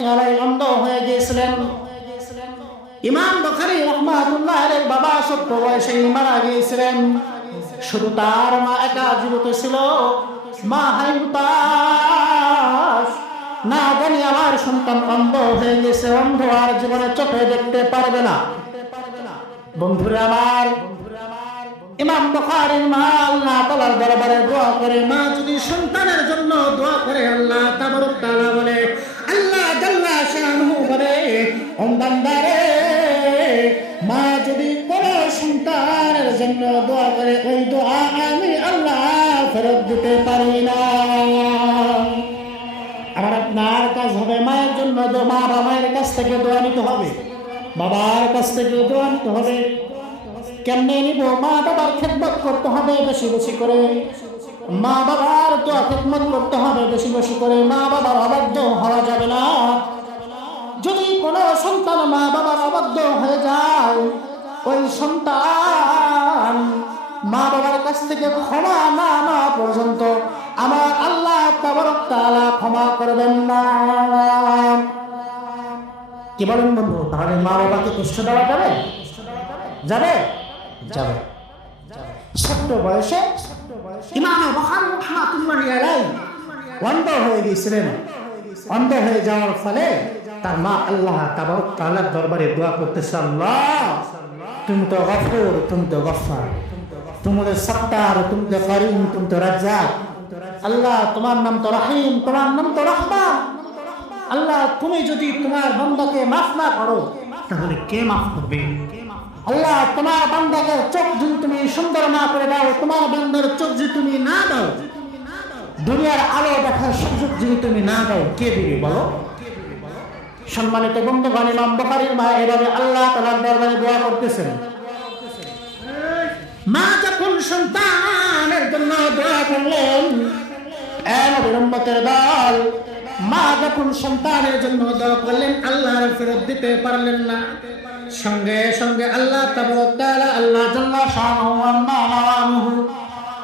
অন্ধ হয়ে গিয়েছিলেন। ইমাম বুখারী রাহমাতুল্লাহ আলাইহির বাবা ছোট্ট বয়সে মারা গিয়েছিলেন। শুধু তার মা একা জীবিত ছিল। মা হাইমতাস, না জানি আমার সন্তান অন্ধ হয়ে গেছে, অন্ধ আর জীবনে চোখে দেখতে পারবে না। বন্ধুরা আমার, ইমাম বুখারীর মা আল্লাহ তাআলার দরবারে দোয়া করে। মা যদি সন্তানের জন্য দোয়া করে, আল্লাহ তাবারক তাআলা বলে, আল্লাহ জাল্লা শানুহু বলে, ও বান্দারে, মা যদি কোন সন্তানের জন্য দোয়া করে, ওই দোয়া আমি আল্লাহ ফেরত দিতে পারি না। আমার আপনার কাজ হবে মায়ের জন্য মা বা মায়ের কাছ থেকে দোয়া নিতে হবে, বাবার কাছ থেকে দোয়া নিতে হবে। কেমনে নিব? মা বাবার খেদমত করতে হবে বেশি বেশি করে, মা বাবার দোয়া খেদমত করতে হবে বেশি বেশি করে। মা বাবার অবাধ্য হওয়া যাবে না। যদি কোনো সন্তান মা বাবার অবাধ্য হয়ে যায়, ওই সন্তান মা বাবার কাছ থেকে ক্ষমা না না পর্যন্ত আমার আল্লাহ তাবারক তাআলা ক্ষমা করবেন না। কি বলেন বন্ধু? তাহলে মা বাবাকে কষ্ট দেওয়া যাবে? যাবে যাবে। ছোট্ট বয়সে ইমাম বুখারী রাহমাতুল্লাহি আলাইহি অন্ধ হয়ে গিয়েছিলেন। অন্ধ হয়ে যাওয়ার ফলে তার মা আল্লাহ তাবারক তাআলার দরবারে দোয়া করতেছে, আল্লাহ তুমি তো গফুর, তুমি তো গফফার, তুমি তো সত্তার, তুমি তো করিম, তুমি তো রাজ্জাক। আল্লাহ তোমার নাম তো রহিম, তোমার নাম তো রহমান। আল্লাহ তুমি যদি তোমার বান্দাকে মাফ না করো তাহলে কে মাফ করবে? আল্লাহ তোমার বান্দাকে চোখ যদি তুমি সুন্দর না করে দাও, তোমার বান্দার চোখ যদি তুমি না দাও, দুনিয়ার আলো দেখার সুযোগ যদি তুমি না দাও, কে দিবে বলো? সম্মানিত বন্ধুগণ, ইমাম বুখারীর মা এভাবে আল্লাহ তাআলার দরবারে দোয়া করতেছেন। মা যখন সন্তানের জন্য দোয়া করলেন, নবীর উম্মতের দল, মা যখন সন্তানের জন্য দোয়া করলেন, আল্লাহর ফেরত দিতে পারলেন না। সঙ্গে সঙ্গে আল্লাহ তাবারক তাআলা, আল্লাহ জাল্লা শানুহু ওয়া নাহু,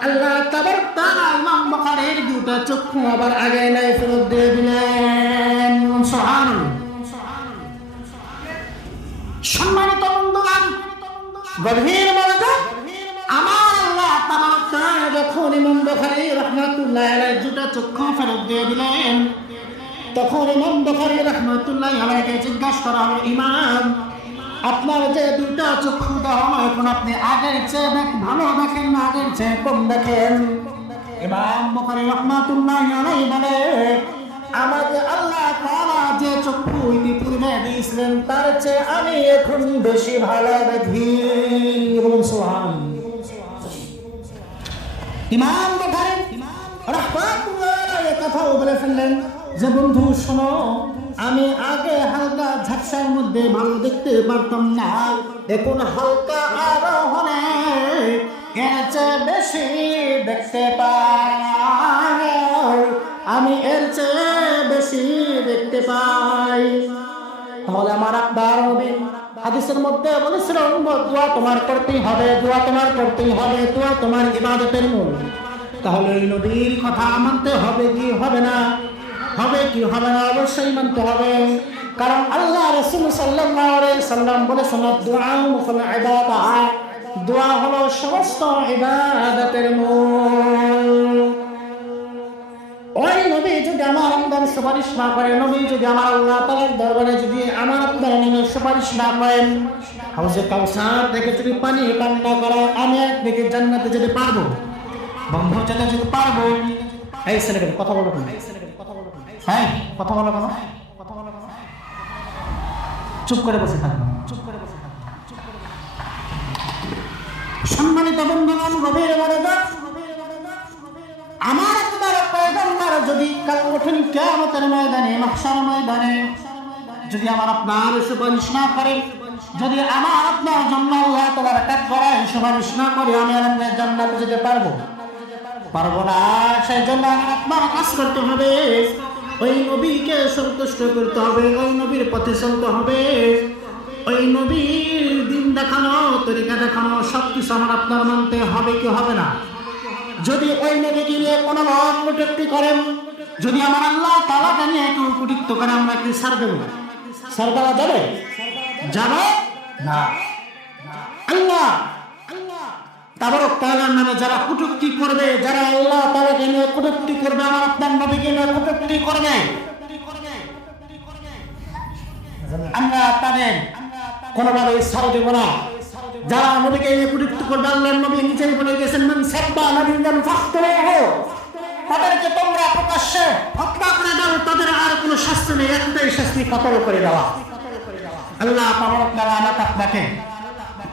আল্লাহ তাবারক তাআলা ইমাম বুখারীর দুটো চক্ষু আবার আগে নাই ফেরত দিয়ে দিলেন। সুবহানাল্লাহ। সম্মানিত বন্ধুগণ, গভীর মনোযোগ। আমার আল্লাহ তাবারক তাআলা যখন ইমাম বুখারী রাহমাতুল্লাহি আলাইহি দুটো চক্ষু ফেরত দিয়ে দিলেন, তখন ইমাম বুখারী রাহমাতুল্লাহি আলাইহি জিজ্ঞাসা করা হলো, ইমাম আপনার যে দুটো চক্ষু দেওয়া হলো, এখন আপনি আগের চেয়ে ভালো দেখেন না আগের চেয়ে কম দেখেন? ইমাম বুখারী রাহমাতুল্লাহি আলাইহি বলে, আমাকে আল্লাহ তাআলা যে চক্ষু ইতিপূর্বে দিয়েছিলেন তার চেয়ে আমি এখন বেশি ভালো দেখি। বলুন সুবহানাল্লাহ। ইমাম বুখারী রাহমাতুল্লাহি আলাইহি কথাও বলে ফেললেন যে, বন্ধু শোনো, আমি আগে হালকা ঝাপসার মধ্যে ভালো দেখতে পারতাম না, এখন হালকা আরোহণে এর চেয়ে বেশি দেখতে পাই, আমি এর চেয়ে বেশি দেখতে পাই। তাহলে আমার আপনার নবী হাদিসের মধ্যে বলেছিল, দোয়া তোমার করতেই হবে, দোয়া তোমার করতেই হবে, দোয়া তোমার ইবাদতের মূল। তাহলে এই নবীর কথা মানতে হবে কি হবে না? হবে কি হবে না? অবশ্যই মানতে হবে। কারণ আল্লাহ রাসূল সাল্লাল্লাহু আলাইহি সাল্লাম বলেছেন, দুআ মুফল ইবাদাহ, দোয়া হলো সমস্ত ইবাদতের মূল। ওই নবী যদি আমার আপনার সুপারিশ না করে, নবী যদি আমার আল্লাহ তাআলার দরবারে যদি আমার আপনার নামে সুপারিশ না করেন, হাউজে কাউসার থেকে যদি পানি পান না করা, আমি একদিকে জান্নাতে যেতে পারবো? বন্ধু যেতে যেতে পারবো? এই ছেলেকে কথা বলো কেন? হ্যাঁ, কথা বলো কেন? চুপ করে বসে থাকবো, চুপ করে বসে থাকবো। সম্মানিত বন্ধুগণ, গভীর মনোযোগ। আমার আপনার পয়গম্বর যদি কাল কঠিন কিয়ামতের ময়দানে, মাহশার ময়দানে যদি আমার আপনার সুপারিশ না করে, যদি আমার আপনার জন্য আল্লাহ তাআলার কাজ করায় সুপারিশ না করে, আমি আপনার জান্নাতে যেতে পারবো? পারবো না। সেই জন্য আমার আপনার কাজ করতে হবে, ওই নবীকে সন্তুষ্ট করতে হবে, ওই নবীর পথে চলতে হবে, ওই নবীর দিন দেখানো, তরিকা দেখানো সবকিছু আমার আপনার মানতে হবে কি হবে না? যদি ওই নবীকে নিয়ে কোনো লোক কটূক্তি করেন, যদি আমার আল্লাহ তাআলাকে নিয়ে কেউ কটূক্ত করে আমরা কি ছাড় দেব? ছাড় দেওয়া যাবে? যাবে না। আল্লাহ তাবারক তাআলার নামে যারা কটূক্তি করবে, যারা আল্লাহ তাআলাকে নিয়ে কটূক্তি করবে, আমার আপনার নবীকে নিয়ে কটূক্তি করবে, আমরা তাদের কোনোভাবে ছাড় দেব না। যারা নবীকে নিয়ে কটূক্তি করবে, আল্লাহর নবী নিজেই বলে গেছেন, মান সাব্বা নাবিয়্যান ফাকতুলুহু, তাদেরকে তোমরা প্রকাশ্যে হত্যা করে দাও, তাদের আর কোনো শাস্তি নেই, একটাই শাস্তি, কতল করে দেওয়া। আল্লাহ তাবারক তাআলা আমাকে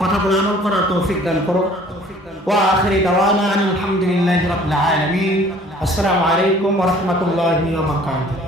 কথা বলে আমল করার তৌফিক দান করো। ওয়া আখিরি দাওয়ানা আলহামদুলিল্লাহি রাব্বিল আলামিন। আসসালামু আলাইকুম ওয়া রাহমাতুল্লাহি ওয়া বারাকাতুহু।